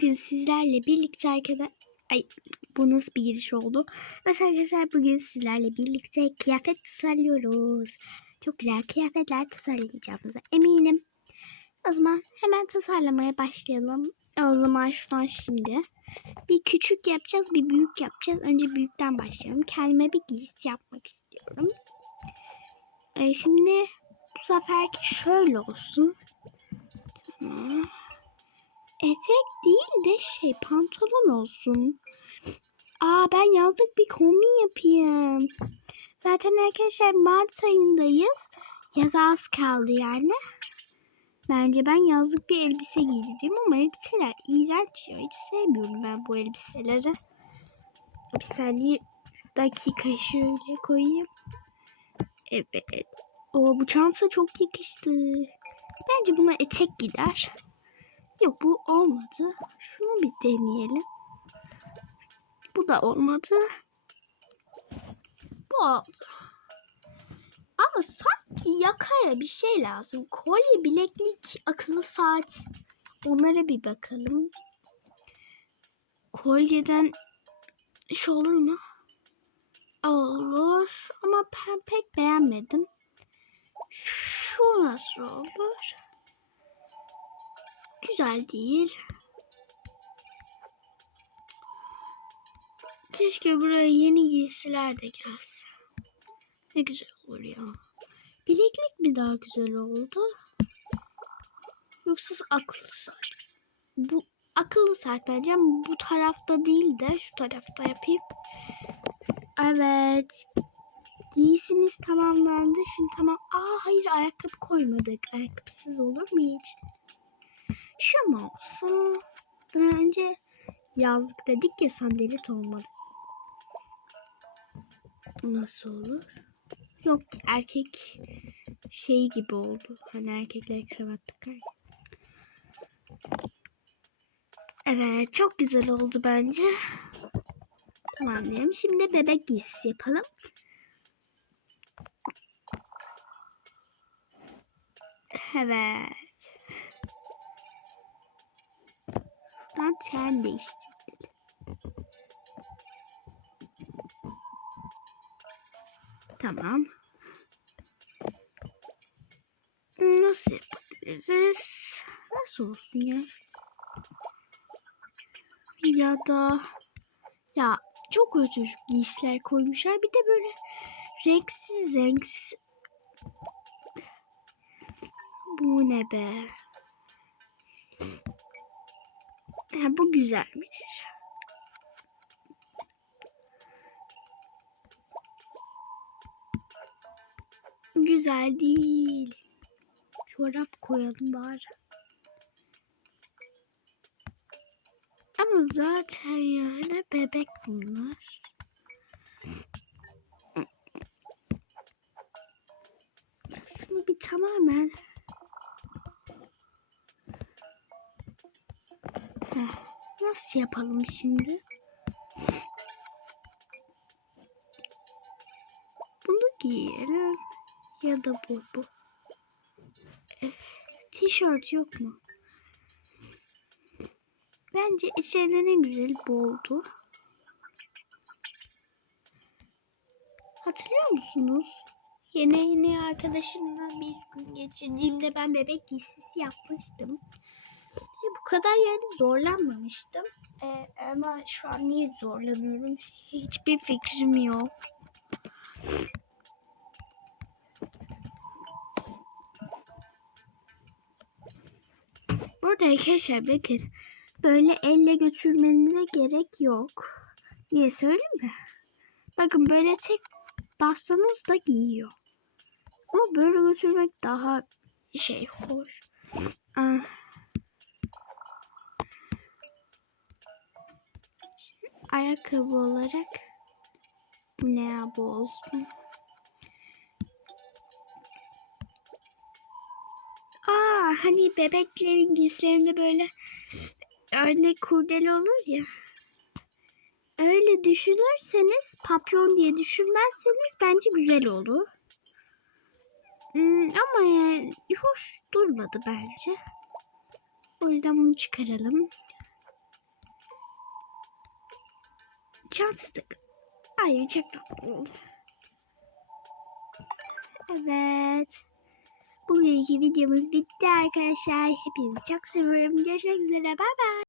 Bugün sizlerle birlikte arkadaşlar... Ay bu nasıl bir giriş oldu? Evet arkadaşlar bugün sizlerle birlikte kıyafet tasarlıyoruz. Çok güzel kıyafetler tasarlayacağımıza eminim. O zaman hemen tasarlamaya başlayalım. O zaman şuradan şimdi bir küçük yapacağız bir büyük yapacağız. Önce büyükten başlayalım. Kendime bir giriş yapmak istiyorum. Ee, şimdi bu seferki şöyle olsun. Tamam. Etek değil de şey pantolon olsun. Aa ben yazlık bir kombin yapayım. Zaten arkadaşlar Mart ayındayız. Yaz az kaldı yani. Bence ben yazlık bir elbise giydireyim ama elbiseler iğrenç ya. Hiç sevmiyorum ben bu elbiseleri. Bir saniye dakika şöyle koyayım. Evet. O bu çanta çok yakıştı. Bence buna etek gider. Yok bu olmadı. Şunu bir deneyelim. Bu da olmadı. Bu oldu. Ama sanki yakaya bir şey lazım. Kolye, bileklik, akıllı saat. Onlara bir bakalım. Kolyeden şu olur mu? Olur. Ama ben pek beğenmedim. Şu nasıl olur? Güzel değil. Keşke buraya yeni giysiler de gelse. Ne güzel olur ya. Bileklik mi daha güzel oldu? Yoksa akıllı saat. Bu akıllı saat bence bu tarafta değil de şu tarafta yapayım. Evet. Giysimiz tamamlandı. Şimdi tamam. Aa hayır ayakkabı koymadık. Ayakkabısız olur mu hiç? Mu olsun? Bence yazlık dedik ya sandalet olmalı. Nasıl olur? Yok erkek şey gibi oldu. Hani erkekler kravat takar. Evet çok güzel oldu bence. Tamam diyelim. Şimdi bebek giysisi yapalım. Evet. Şuradan ten değiştirdim. Tamam. Nasıl yapabiliriz? Nasıl olsun ya? Ya da ya çok ötüş giysiler koymuşlar. Bir de böyle renksiz renksiz. Bu ne be? Ha, bu güzelmiş. Güzel değil. Çorap koyalım bari. Ama zaten yani bebek bunlar. Şunu bir tamamen Nasıl yapalım şimdi? Bunu giyelim. Ya da bu bu. Eh, Tişört yok mu? Bence içeriden en güzeli bu oldu. Hatırlıyor musunuz? Yeni yeni arkadaşımla bir gün geçirdiğimde ben bebek giysisi yapmıştım. Bu kadar yani zorlanmamıştım. Ee, ama şu an niye zorlanıyorum? Hiçbir fikrim yok. Burada arkadaşlar bakın. Böyle elle götürmenize gerek yok. Niye söyleyeyim mi? Bakın böyle tek bassanız da giyiyor. Ama böyle götürmek daha şey hoş. Ah. Ayakkabı olarak ne ya bu olsun. Aa hani bebeklerin giysilerinde böyle örnek kurdele olur ya. Öyle düşünürseniz papyon diye düşünmezseniz bence güzel olur. Hmm, ama yani hoş durmadı bence. O yüzden bunu çıkaralım. Çantadık. Ay çok tatlı oldu. Evet. Bugünkü videomuz bitti arkadaşlar. Hepinizi çok seviyorum. Görüşmek üzere. Bay bay.